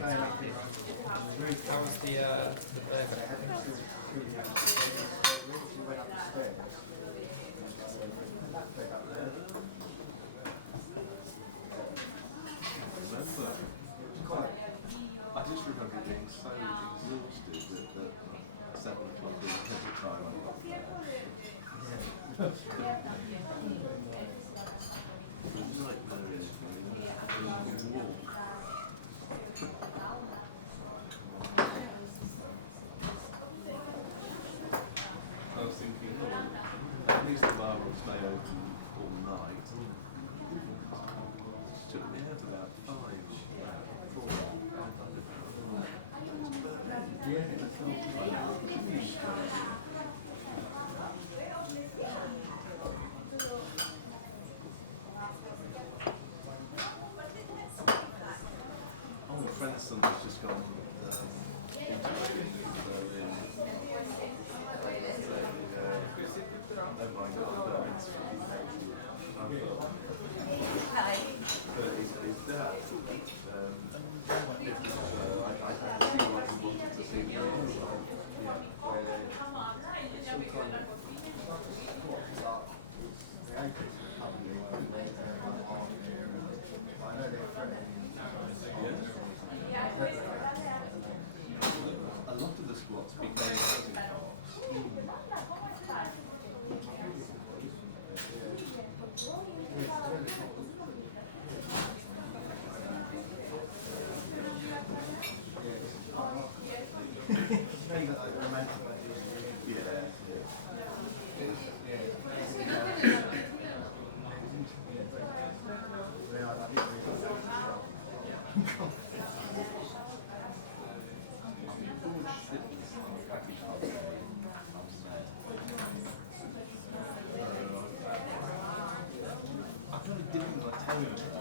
How was the burger? Remember, I just remember being so exhausted at 7 o'clock every time I got there. It was nightmare in walk. I was thinking, oh, at least the bar will stay open all night. It took me out about 4. Oh, my friend's son has just gone into oh my god, it's but his dad, I can see why he wanted to see me. A lot of the squats became housing parks. Yeah. I really didn't like telling